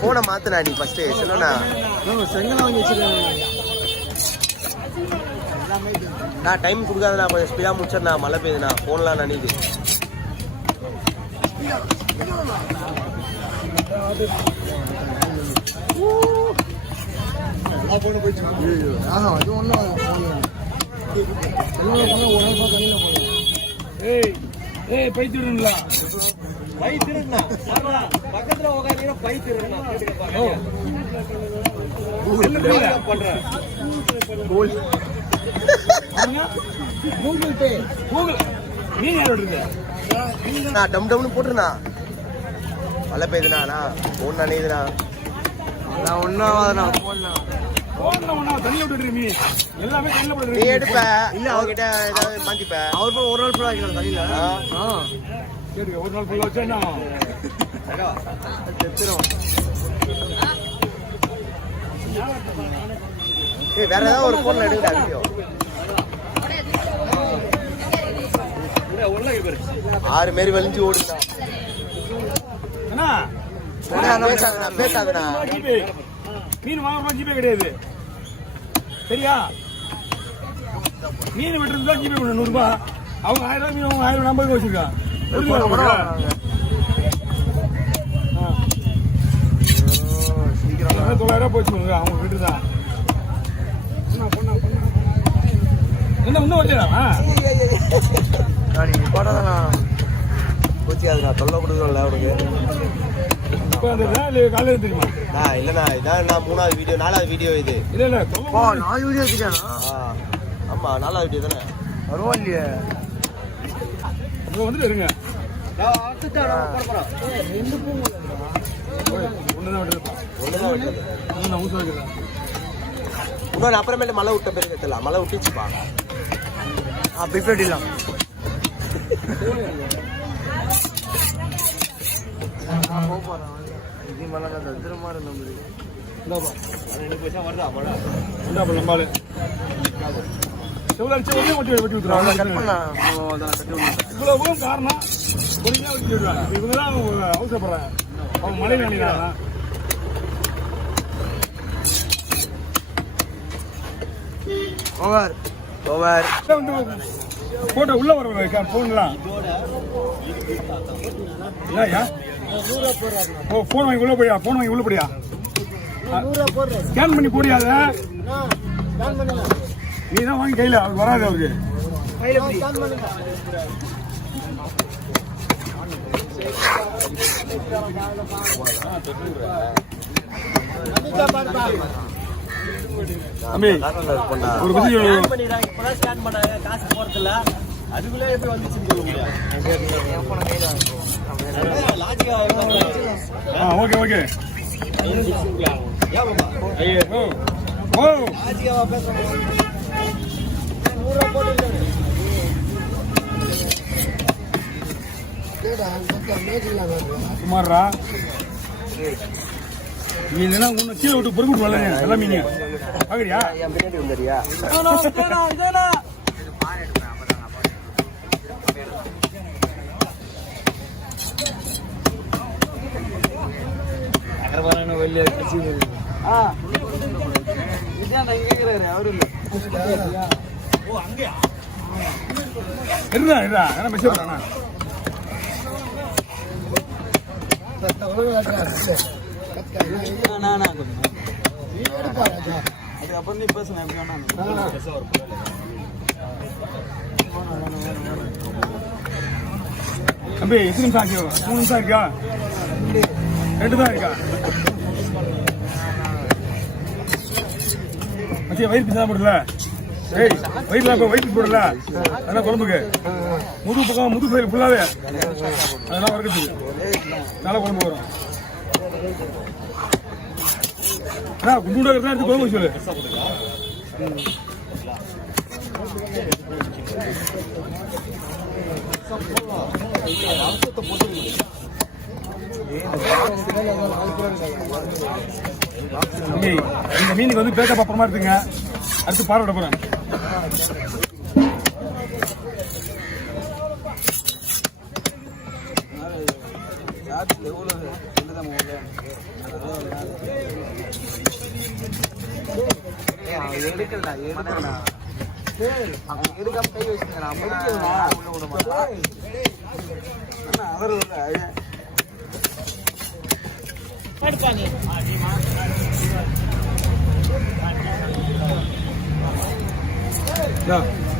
போனை மாத்தினா நீ ஃபர்ஸ்ட் சொல்லுண்ணா. செங்கல் வாங்கி வச்சிருக்கேன். நான் டைம் கொடுக்காதுண்ணா, கொஞ்சம் ஸ்பீடாக முடிச்சிடண்ணா. மழை பெய்யுதுண்ணா, ஃபோன்லாம் நனையுது. பைத்திருங்களா பைத்திருங்கண்ணா, பக்கத்துல உட்காந்து பைத்திருங்கண்ணா பண்றேன். கூகுள் பே கூகுள் நீ யாரோட நான் டம் டம்னு போட்டுருண்ணா. மழை பெய்யுதுண்ணா, ஃபோன் நனையுதுண்ணா. நான் ஒன்னாவதுண்ணா தண்ணி விட்டுட்டு நீ எல்லாமே தண்ணில போட்டு நீ எடுப்ப இல்ல அவர்கிட்ட ஏதாவது மாட்டிப்ப. அவர் போய் ஒரு நாள் ஃபுல்லா வைக்கிறேன் தண்ணியில. சரி ஒரு நாள் ஃபுல்லா வச்சா என்ன செத்துரும். வேற ஏதாவது ஒரு போன்ல எடுங்க வீடியோ. 6 மாரி வலிஞ்சு ஓடுங்க. பேசாதுண்ணா. மீன் வாங்க ஜிபே கிடையாது சரியா? மீன் விட்டுருந்தா ஜிபே பண்ண 100 ரூபாய். அவங்க 1000 மீன் அவங்க 1050 வச்சிருக்கான். 900 போச்சு அவங்க வீட்டு தான். என்ன இன்னும் வச்சுடா போடாதண்ணா, கோச்சிக்காதுண்ணா. தொல்லை கொடுக்குறோம்ல அவனுக்கு. காலையில் தெரியுமா? இல்லண்ணா, இதான் நான் 3வது வீடியோ 4வது வீடியோ இது. இல்ல இல்ல 4 வீடியோ வச்சுட்டானா? ஆமா 4வது வீடியோ தானே. பரவாயில்லையே. வந்துட்டு இருங்க. இன்னொன்று அப்புறமேட்டு மழை விட்ட பேருக்கு தெரியல. மழை விட்டுச்சுப்பா. பிப்பேட்டிலாம் இவ்வளவு காரணம் இவங்கதான் அவசரப்படுறாங்க. அவங்க மழை நினைக்கிறாங்க. ஓவர் ஓவர் போட்டோ உள்ள வர போன்லாம் போன் வாங்கி உள்ள போடியா. போன் வாங்கி உள்ள போடியா. ஸ்கேன் பண்ணி போடியாத. நீ தான் வாங்கி கையில அவருக்கு வராது. அவருக்கு தம்பி ஒரு காசு போறதில்ல. அதுக்குள்ளே எப்படி வந்துச்சு ஓகே ஓகே. சுமாரா நீ இல்லைன்னா உன்னை கீழே விட்டு பொறுக்கிட்டு வரல. எல்லாம் மீன் பாக்குறியா? பின்னாடி வந்துறியா? அதுக்கப்புறம் நீ பேசுன எப்படி வேணா. தம்பி எத்தனை நிமிஷம் ஆச்சு? 3 நிமிஷம் இருக்கா? 2 தான் இருக்கா? மச்சியா வயிறு பிசா போடல. ஏய் வயிறுல வயிற்று போடல. அதெல்லாம் குழம்புக்கு முது பக்கம் முது சைடு ஃபுல்லாவே அதெல்லாம் வறுக்கிறதுக்கு நல்லா குழம்பு வரும். குண்டூட இருக்கிறதா எடுத்து குழம்பு சொல்லு. இந்த மீனுக்கு வந்து பேக்கப் அப்புறமா இருக்குங்க. அடுத்து பார்வை போறேன்.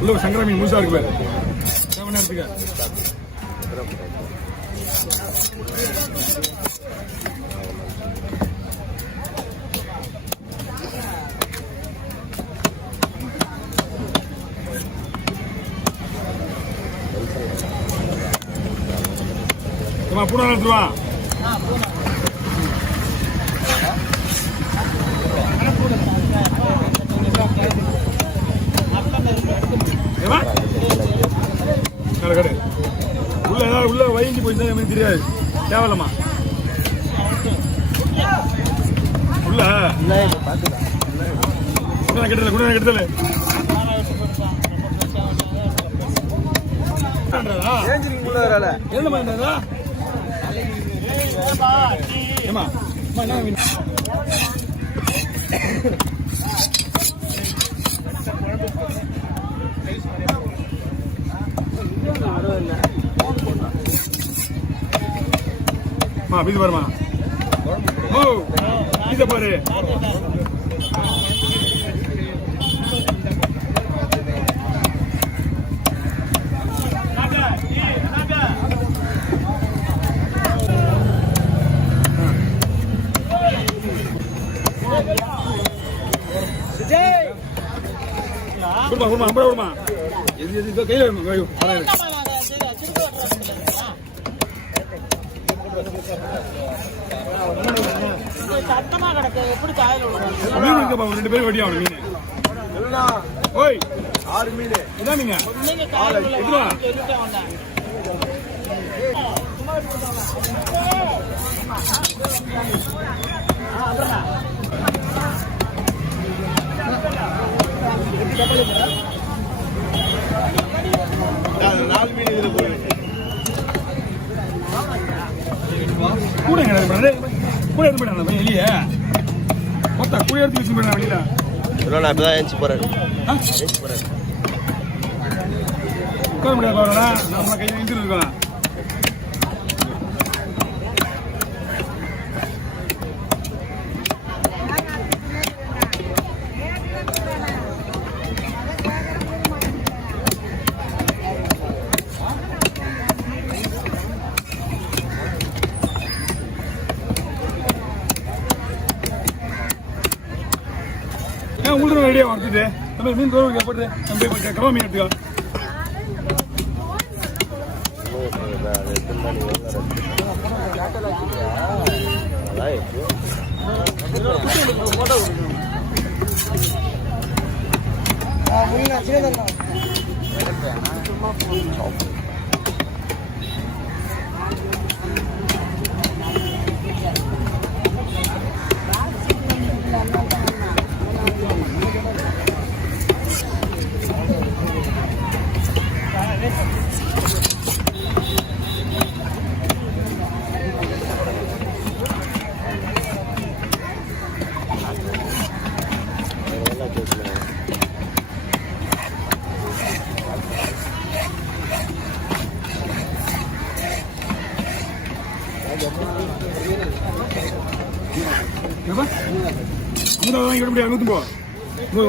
உள்ள சங்கரா மீன் முழுசா இருக்கு பாரு. நேரத்துக்கு பூனா எடுத்துருவா. கடை உள்ள ஏதாவது உள்ள வயங்கி போயிருந்தா எனக்கு தெரியாது. தேவையில்லம்மா உள்ள கெட்டல கூட கெட்டல இது பாருமா. ஓ இத பாரு. குடுமா இது கையில சத்தமா கிடக்கு. எப்படி காயில ரெண்டு பேரும் வெட்டி ஆகணும். மீன் ஓய் 6 மீன் இதான் நீங்க கூட கூட எடுத்து போயிட்டாங்க வெளியே. மொத்தம் கூட எடுத்து வச்சு போயிட்டாங்க வெளியில. நான் இப்பதான் ஏஞ்சி போறேன். உட்கார முடியாது. நம்ம கையில் இருந்து இருக்கோம். உங்களுக்கு ரெடியா வந்துட்டு நம்ம மீன் தோறு போட்டு நம்ம கடவை மீன் எடுத்துக்கோ.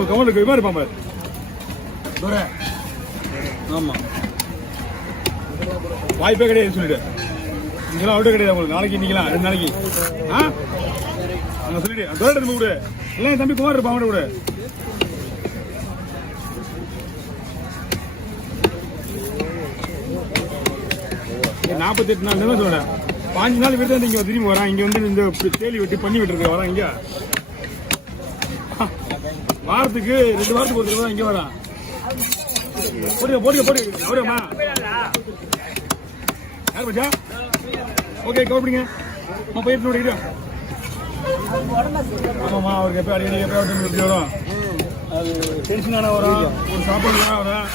கவர்னுக்கு மாதிரி பாம்பு. ஆமா வாய்ப்பே கிடையாது சொல்லிட்டு. நீங்களாம் அவுட்டே கிடையாது உங்களுக்கு. நாளைக்கு இன்னைக்கலாம் 2 நாளைக்கு அங்க சொல்லிட்டு தோட எடுத்து விடு. எல்லாம் தம்பி குமார் இருப்பான் அவனை விடு. நான் 48 நாள் தான் சொல்றேன். 5 நாள் விருது இங்க திரும்பி வரான். இங்க வந்து இந்த தேலி வெட்டி பண்ணி விட்டுருக்கு வரான். இங்க வாரத்துக்கு 2 வாரத்துக்கு ஒரு தடவை இங்க வரான். போடுங்க போடுங்க போடுங்க போடுமா. யார் பச்சா? ஓகே கவர்ப்பிடுங்க. போயிட்டு நோடிக்கிட்டு. ஆமாம்மா அவருக்கு எப்போ அடிக்கடி எப்போ வரும். அது டென்ஷனான வரும். ஒரு சாப்பாடு வரும்.